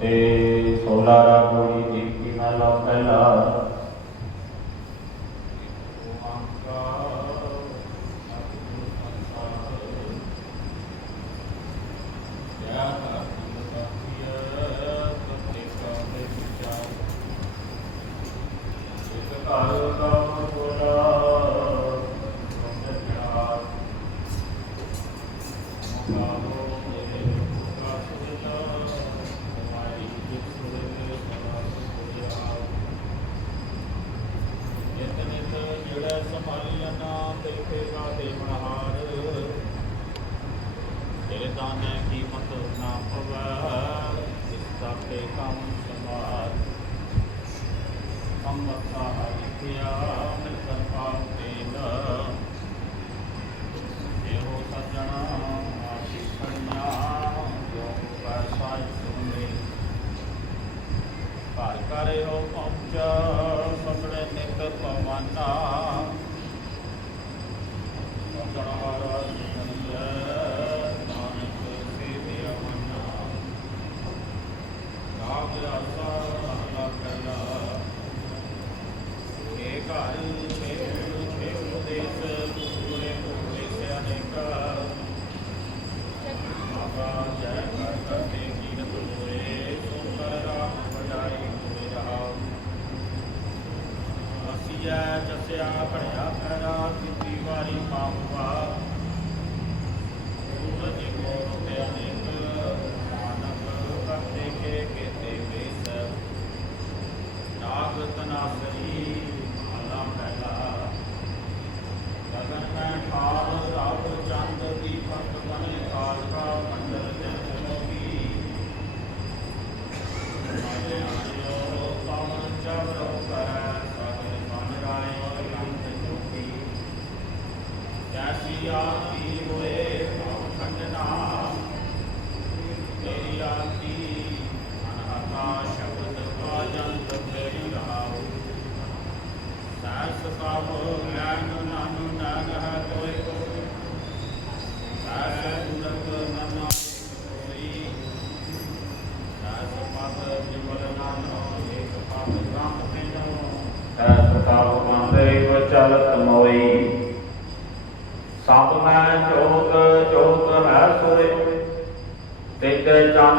ਤੇ ਸੋਲਾ ਰਾਗੋੜੀ ਦੀਪੀ ਮਹਲਾ ਪਹਿਲਾ। ਨਿਤ ਤੇਰੇ ਦਾਨੇ ਕੀਮਤ ਨਾ ਪਵੈ ਇਸ ਤੇ ਕੰਮ ਸੰਭਾਲ ਅੰਮ੍ਰਿਤਾ ਹਰਿਆ ਮਿਲ ਕਰ ਪਾਉ ਤੇਲ ਇਹੋ ਸੱਜਣਾ ਆਸ਼ੀ ਖੜਿਆ ਜੋ ਪੈਸਾ ਸੁਨੇ ਘਰ ਘਰੇ ਹੋ ਪਹੁੰਚਾ ਸਪੜੇ ਨਿਤ ਪਵਾਨਾ ਸਪੜਾ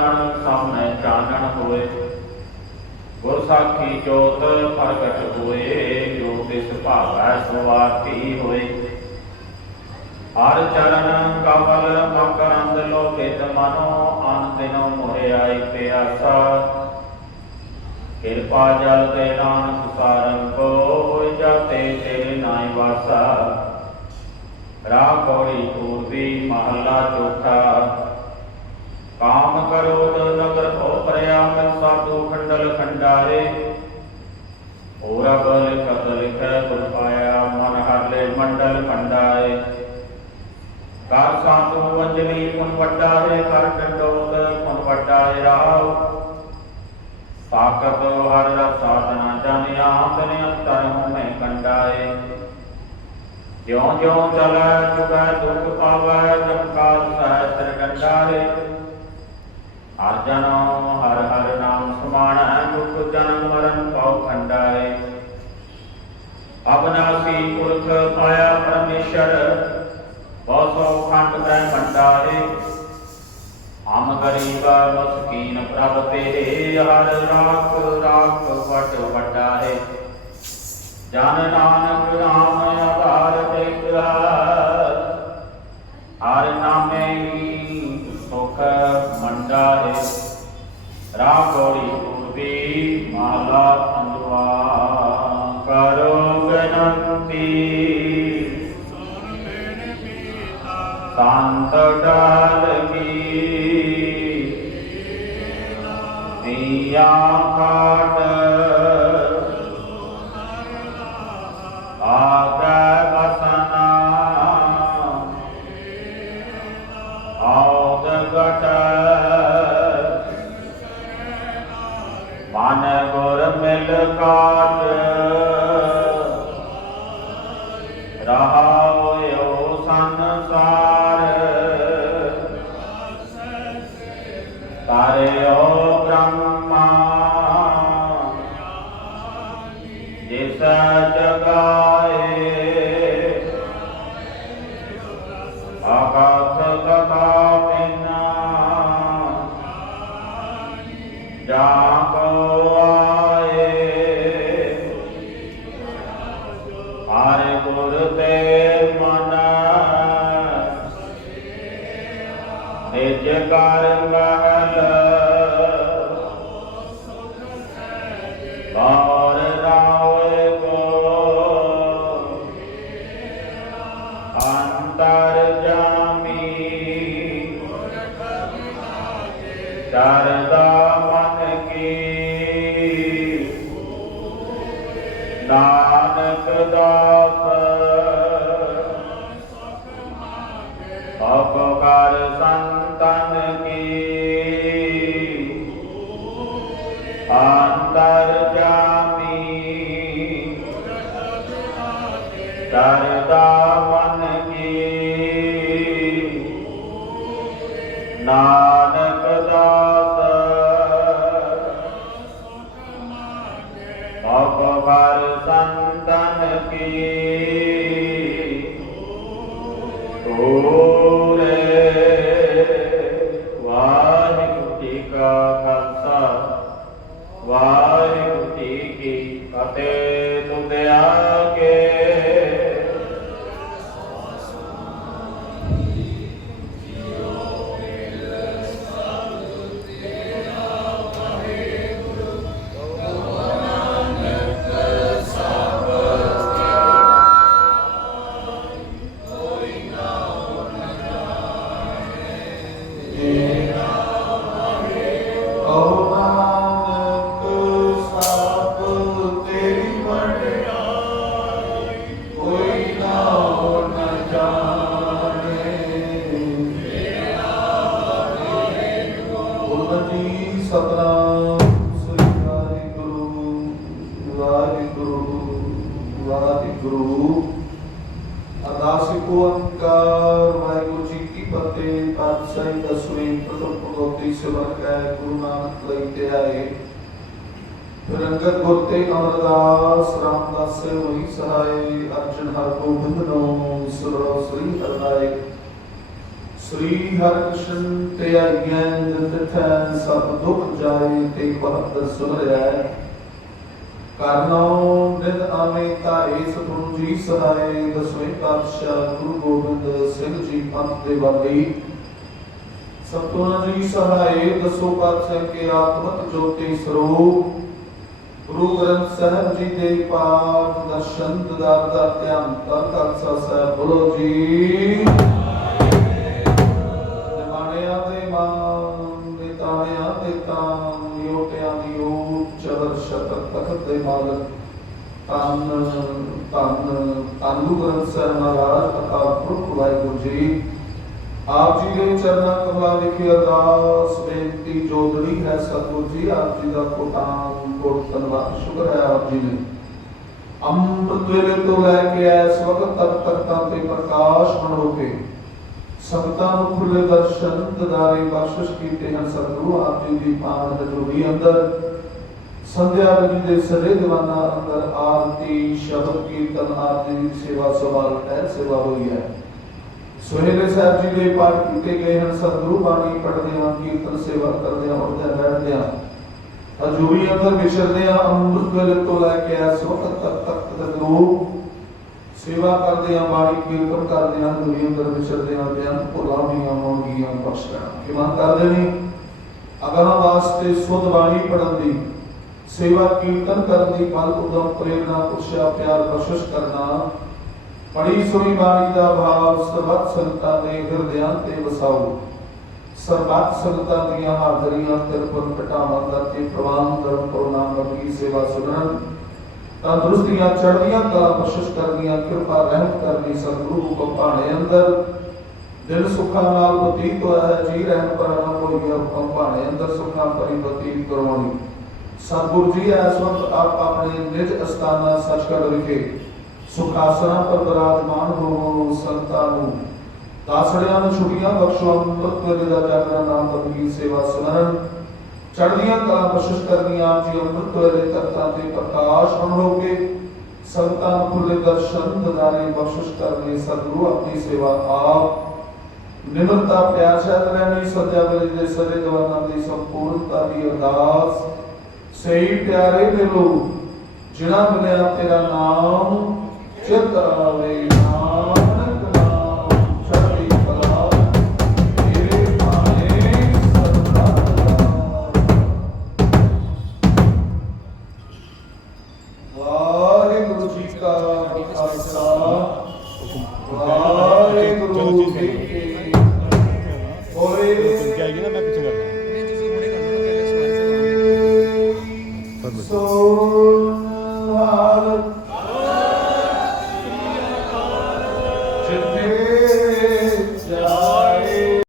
ਚਾਨਣ ਸਾਹਮਣੇ ਚਾਨਣ ਹੋਏ। ਗੁਰ ਸਾਖੀ ਜੋਤ ਪ੍ਰਗਟ ਹੋਏ, ਜੋ ਤਿਸ ਭਾਵੈ ਸਵਾਤੀ ਹੋਏ। ਹਰ ਚਰਨ ਕਮਲ ਮਕਰੰਦ ਲੋਕਿਤ ਮਨੋ ਅੰਤਿਨੋ ਮੋਹਿ ਆਈ ਪਿਆਸਾ। ਕਿਰਪਾ ਜਲ ਤੇ ਨਾਨਕ ਸਾਰੰ ਕੋ ਹੋਇ ਤੇਰੇ ਨਾਇ ਵਾਸਾ। ਰਾਗ ਕੌੜੀ ਪੂਰਬੀ ਮਹੱਲਾ ਚੌਥਾ ਕਾਮ ਕਰੋਦ ਨਗਰ ਹੋ ਪਰਿਆ ਮਿਲ ਸਾਧੂ ਖੰਡਲ ਖੰਡਾਰੇ। ਹੋਰਾ ਬਲ ਕਤ ਲਿਖੈ ਗੁਰ ਪਾਇਆ, ਮਨ ਹਰਲੇ ਮੰਡਲ ਖੰਡਾਏ ਕਰ ਸਾਧੂ ਅੰਜਲੀ ਪੁਨ ਵੱਡਾ ਹੈ ਕਰ ਟੰਡੋਤ ਪੁਨ ਵੱਡਾ ਹੈ ਰਾਵ ਸਾਕਤ ਹਰ ਰਸਾ ਤਨਾ ਜਾਣਿਆ ਤਨ ਅੰਤਰ ਹੂੰ ਮੈਂ ਕੰਡਾਏ। ਜਿਉ ਜਿਉ ਚਲੈ, ਚੁਗੈ, ਦੁਖ ਪਾਵੈ ਜਮਕਾਲ ਸਹਸਰ ਗੰਡਾਰੇ ਹਰ ਜਨਮ ਹਰ ਹਰ ਸੰਤ ਡਾਲ ਕੀ ਦੀਆ ਕਾਟ ਆਗੈ ਬਸਨਾ ਆਉਦ ਗਟ ਮਨ ਗੁਰ ਮਿਲ ਕਾਟ ਕਰ ਮਹਲ ਸ਼ਰਦਾ ਮਨ ਕੀ? ਨਾਨਕ ਦਾਸ ਅਪਕਾਰ ਸੰਤਨ ਕੀ? ਤੋਰੇ ਵਾਹਿਗੁਰੂ ਜੀ ਕਾ ਖਾਲਸਾ, ਵਾਹਿਗੁਰੂ ਜੀ ਕੀ ਫਤਿਹ। ਫਿਰ ਗੁਰ ਤੇ ਅਮਰਦਾਸ, ਰਾਮਦਾਸ ਹੋਈ ਸਹਾਈ। ਅਰਜਨ ਹਰ ਗੋਬਿੰਦ ਨੂੰ ਸੁਰੋ ਸ੍ਰੀ ਹਰਿ ਸ੍ਰੀ ਹਰਿਕ੍ਰਿਸ਼ਨ ਤੇ ਆਈਐ ਜਿਤਥੈ ਸਭ ਦੁਖ ਜਾਏ, ਤੇ ਬਹਦਰ ਸੁਮਰਿਆ ਕਰਨੋ ਨਿਤ ਆਵੇਂ ਤਾਏ ਸਤਿਗੁਰੂ ਜੀ ਸਹਾਏ। ਦਸਵੇਂ ਪਾਤਸ਼ਾਹ ਗੁਰੂ ਗੋਬਿੰਦ ਸਿੰਘ ਜੀ ਪੰਥ ਦੇ ਵਾਲੀ। ਸਤਿਗੁਰੂ ਜੀ ਸਹਾਏ, ਦਸੋ ਪਾਤਸ਼ਾਹ ਕੇ ਆਤਮਤ ਜੋਤੀ ਸਰੂਪ। ਗੁਰੂ ਗ੍ਰੰਥ ਸਾਹਿਬ ਜੀ ਦੇ ਪਾਠ ਦਰਸ਼ਨ ਦਦਾਰ ਦਾ ਧਿਆਨ ਤਾਂ ਖਾਲਸਾ ਸਾਹਿਬ ਬੋਲੋ ਜੀ। ਨਿਮਾਣਿਆਂ ਦੇ ਮਾਨ, ਨਿਤਾਣਿਆਂ ਦੇ ਤਾਨ ਯੋਟਿਆਂ ਦੀ ਊਟ ਚਦਰ ਸ਼ਤਰ ਤਖਤ ਦੇ ਮਾਲਕ। ਤਨ ਤਨ ਤਾਨੂ ਗ੍ਰੰਥ ਸਾਹਿਬ ਮਹਾਰਾਜ ਅਕਾਲ ਪੁਰਖ ਵਾਹਿਗੁਰੂ ਜੀ। ਆਪ ਜੀ ਦੇ ਚਰਨਾਂ ਕਮਲਾਂ ਵਿਖੇ ਅਰਦਾਸ, ਬੇਨਤੀ ਜੋਦੜੀ ਹੈ ਸਤਿਗੁਰੂ ਜੀ, ਆਪ ਜੀ ਦਾ ਕੋਟਾਂ ਕੋਟ ਧੰਨਵਾਦ, ਸ਼ੁਕਰ ਹੈ ਆਪ ਜੀ ਨੇ ਅੰਮ੍ਰਿਤ ਵੇਲੇ ਤੋਂ ਲੈ ਕੇ ਇਸ ਵਕਤ ਤੱਕ ਤਖਤਾਂ ਤੇ ਪ੍ਰਕਾਸ਼ ਹੋ ਕੇ ਸੰਗਤਾਂ ਨੂੰ ਖੁੱਲੇ ਦਰਸ਼ਨ ਦਿਦਾਰੇ ਬਖਸ਼ਿਸ਼ ਕੀਤੇ ਹਨ ਸਤਿਗੁਰੂ, ਆਪ ਜੀ ਦੀ ਪਾਵਨ ਹਜ਼ੂਰੀ ਅੰਦਰ ਸੰਧਿਆ ਵੇਲੇ ਦੇ ਸਰੇ ਦੀਵਾਨਾ ਅੰਦਰ ਆਰਤੀ, ਸ਼ਬਦ ਕੀਰਤਨ ਆਪ ਦੀ ਸੇਵਾ ਸਵਾਲ ਹੈ ਸੇਵਾ ਹੋਈ ਹੈ। ਸੁਹੇਲੇ ਸਾਹਿਬ ਜੀ ਦੇ ਪਾਠ ਕੀਤੇ ਗਏ ਹਨ, ਸਤਿਗੁਰੂ ਬਾਣੀ ਪੜ੍ਹਦੇ ਹਾਂ, ਕੀਰਤਨ ਸੇਵਾ ਕਰਦੇ ਹਾਂ ਉੱਠਦੇ ਬੈਠਦੇ ਹਾਂ ਹਜ਼ੂਰੀ ਅੰਦਰ ਵਿਚਰਦੇ ਹਾਂ ਅੰਮ੍ਰਿਤ ਵੇਲੇ ਤੋਂ ਲੈ ਕੇ ਇਸ ਵਕਤ ਤੱਕ ਤੱਕ ਸਤਿਗੁਰੂ ਸੇਵਾ ਕਰਦੇ ਹਾਂ ਬਾਣੀ ਕੀਰਤਨ ਕਰਦੇ ਹਾਂ ਹਜ਼ੂਰੀ ਅੰਦਰ ਵਿਚਰਦੇ ਹਾਂ ਤੇ ਅੰਤ ਭੁੱਲਾਂ ਹੋਈਆਂ ਹੋਣਗੀਆਂ ਬਖਸ਼ ਕਰਦੇ ਨੇ ਅਗਰਾਂ ਵਾਸਤੇ ਸੁਧ ਬਾਣੀ ਪੜਨ ਦੀ, ਸੇਵਾ ਕੀਰਤਨ ਕਰਨ ਦੀ ਬਲ ਉਦਮ, ਪ੍ਰੇਰਣਾ ਉਤਸ਼ਾਹ ਪਿਆਰ, ਬਖਸ਼ਿਸ਼ ਕਰਨਾ। ਪੜੀ ਸੁਣੀ ਬਾਣੀ ਦਾ ਭਾਵ, ਸਰਬੱਤ ਸੰਤਾਂ ਦੇ ਹਿਰਦਿਆਂ ਤੇ ਵਸਾਓ। ਸਰਬੱਤ ਸੰਤਾਂ ਦੀਆਂ ਹਾਜ਼ਰੀਆਂ, ਤਿਰਪਨ ਘਟਾਵਾਂ ਦਾ ਪ੍ਰਵਾਨ ਧਰਮ ਪ੍ਰਣਾਮ ਰੱਬੀ ਸੇਵਾ ਸੁਣਨ ਤੰਦਰੁਸਤੀਆਂ ਚੜ੍ਹਦੀਆਂ ਕਲਾ ਬਖਸ਼ਿਸ਼ ਕਰਨੀਆਂ, ਕਿਰਪਾ ਰਹਿਮਤ ਕਰਨੀ ਸਤਿਗੁਰੂ ਹੁਕਮ ਭਾਣੇ ਅੰਦਰ। ਦਿਲ ਸੁਖਾਂ ਨਾਲ ਬਤੀਤ ਹੋਇਆ ਹੈ, ਜੀ ਰਹਿਮ ਪਰਾਣਾ ਹੋਈ ਭਾਣੇ ਅੰਦਰ ਸੁਖਾਂ ਭਰੀ ਕਰਵਾਉਣੀ। ਸਤਿਗੁਰੂ ਜੀ, ਇਸ ਵਕਤ ਆਪ ਆਪਣੇ ਨਿਜ ਅਸਥਾਨਾ ਸਚਖੰਡ ਵਿਖੇ ਸੁਖਾਸਨਾਂ ਪਰ ਬਿਰਾਜਮਾਨ ਹੋ ਸੰਤਾਂ ਨੂੰ ਦਾਸੜਿਆਂ ਨੂੰ ਛੁੱਟੀਆਂ ਬਖਸ਼ੋ, ਅੰਮ੍ਰਿਤ ਦਾ ਜਾਗਰਣ ਨਾਮ ਬੰਦਗੀ ਸੇਵਾ ਸਿਮਰਨ। ਚੜ੍ਹਦੀਆਂ ਕਲਾ ਬਖਸ਼ਿਸ਼ ਕਰਨੀਆਂ ਆਪ ਜੀ, ਅੰਮ੍ਰਿਤ ਵੇਲੇ ਤਖਤਾਂ ਤੇ ਪ੍ਰਕਾਸ਼ ਬਣ ਸੰਤਾਂ ਖੁੱਲੇ ਦਰਸ਼ਨ ਦਿਦਾਰੇ ਬਖਸ਼ਿਸ਼ ਕਰਨੀ, ਸਤਿਗੁਰੂ ਆਪਣੀ ਸੇਵਾ ਆਪ। ਨਿਮਰਤਾ, ਪਿਆਰ ਸ਼ਾਇਦ ਰਹਿਣੀ, ਸੱਜਾ ਬਲੀ ਦੇ ਸਰੇ ਦਵਾਨਾਂ ਦੀ ਸੰਪੂਰਨਤਾ ਦੀ ਅਰਦਾਸ। ਸਹੀ ਪਿਆਰੇ ਮਿਲੋ, ਜਿਨ੍ਹਾਂ ਬਿਨਿਆ ਤੇਰਾ ਨਾਮ, ਚਿਤ ਆਵੇ ਨਾਨਕ ਖਾਲਸਾ ਵਾਹਿਗੁਰੂ ਜੀ ਕੀ